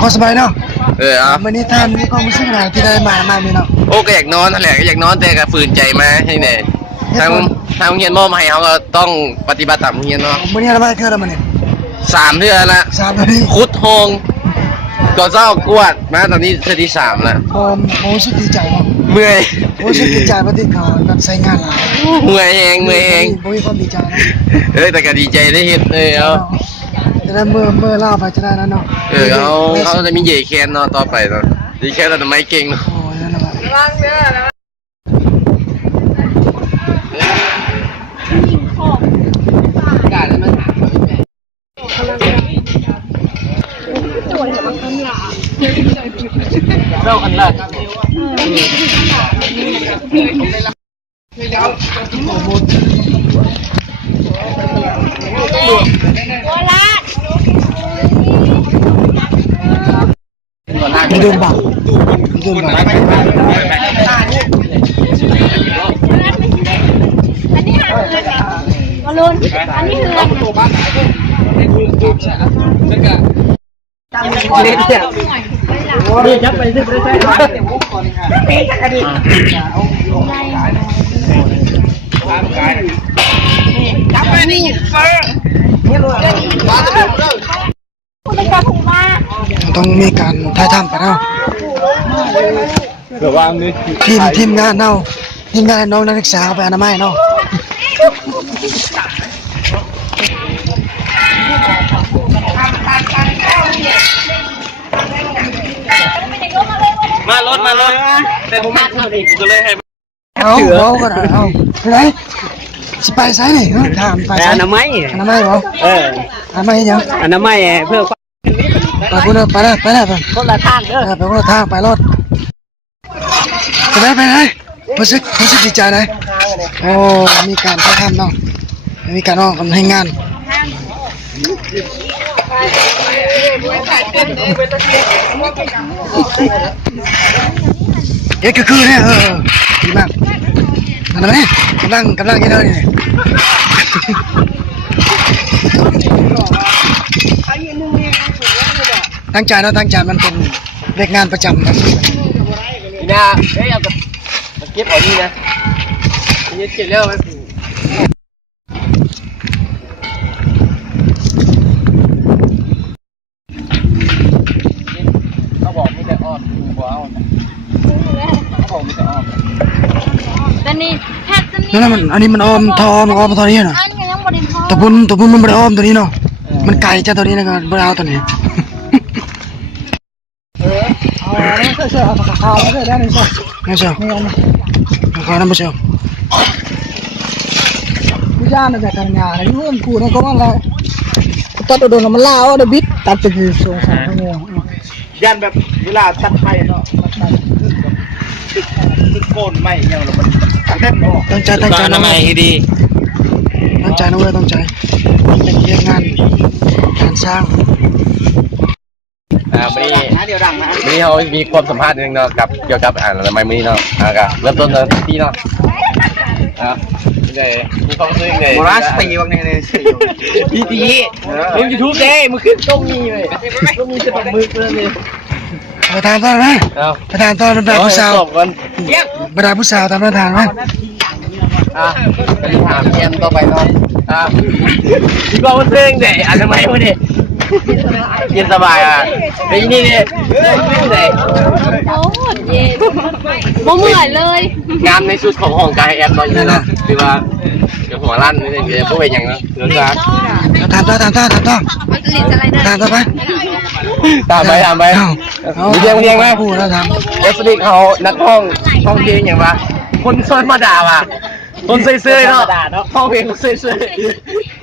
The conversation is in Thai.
ขอสบายเนาะเอาวันนี้ท่านมีความรู้สึกอะไรที่ได้มาเนี่ยเนาะโอ้ก็อยากนอนนั่นแหละอยากนอนแต่ก็ฝืนใจมาให้ไหนทางเฮียนมอบให้เขาก็ต้องปฏิบัติตามเฮียนเนาะวันนี้อะไรเกิดอะไรมาเนี่ย3 เดือนละ3 เดือนคุดโฮงก็เจ้ากวดมาตอนนี้เดือนที่3แล้วผมรู้สึกดีใจเนาะเมื่อยรู้สึกดีใจปฏิเขาแบบใช้งานหลายเมื่อยเองผมมีความดีใจนะแต่ก็ดีใจได้เห็นเอาจะได้เมื่อเล่าไปจะได้แล้วเนาะเขาจะมีเย่แคนเนาะต่อไปเนาะดีแค่แต่ไม่เก่งเนาะโอ้ยนั่นแหละว่างเนื้อแล้วการแล้วมันเจ้าคันละไม่โดนบ่าวไม่โดนบ่าวอันนี้คือวอลลุนอันนี้คือนี่ยับไปสิไม่ได้ใช่จับไปนี่เฟอร์คุณเป็นการถูกมากต้องมีการถ่ายทำไปเนาะทีมงานเนาะทีมงานน้องนักศึกษาไปอนามัยเนาะมารถแต่ผมมาเข้าอีกก็เลยให้เอาก็ได้เอาไปไหนสิไปไซนี่ถามไปไซอนามัยบ่อนามัยยังอนามัยเพื่อไปคนไปเลยคนละทางเด้อไปคนละทางไปรถไปไหนรู้สึกดีใจนะโอ้มีการถ่ายทำเนาะมีการออกกำลังงานก็คือเนี่ยดีมากอะไรไหมกำลังยังไงเนี่ยตั้งใจนะตั้งใจมันเป็นเด็กงานประจำนะนี่นะเอากับเก็บเอานี่นะนี่เก็บแล้วมันเขาบอกไม่ได้อ้อมดูหัวเอาเขาบอกไม่ได้อ้อมแต่นี่แพทย์นั่นมันอันนี้มันอ้อมทอนี้นะตัวพุ่นมันไม่ได้อ้อมตัวนี้เนาะมันไกลจ้าตัวนี้นะก็ไม่เอาตัวนี้ไม่ใช่เอาไม่ใช่ได้ไม่ใช่ไม่ใช่เขาไม่ใช่ผู้ย่าในแบบการงานยุ่งกูนะก็ว่าอะไรตัดโดนมันล่าเอาเดบิดตัดไปกี่สองสามชั่วโมงยันแบบเวลาตัดไฟเนาะติดโกนไม่ยังเราเต้นตั้งใจนะไม่ดีตั้งใจนะเว้ยตั้งใจเป็นเรื่องงานสร้างนี่เขามีความสัมภาษณ์นึงเนาะกับเกี่ยวกับอะไรไม่มีเนาะกับเริ่มต้นเลยที่เนาะมีความรู้สึกไงโบราณปีวันนี้เลยดีลงยูทูบเด้มึงขึ้นต้องมีเลยต้องมีจะตบมือเลยประธานตอนไหมประธานตอนเป็นผู้สาวประธานผู้สาวทำประธานไหมไปถามเยี่ยมต่อไปเนาะมีความรู้สึกไงทำไมวะเนี่ยเย็นสบายไอ้นี่เนี่ยไหนโอ้เย็นบ่เหมือนเลยงานในชุดของกายแอปตอนนี้นะคือว่าเดี๋ยวหัวลั่นนี่เดี๋ยวพวกเป็นอย่างนั้นเดี๋ยวจะถามต่อไปตามไปเรียงไหมพูดแล้วถามเอฟซีเขานักท่องเพลงอย่างว่าคนเซิร์ฟมาด่าว่ะคนเซ่ๆเนาะท่องเพลงเซ่ๆ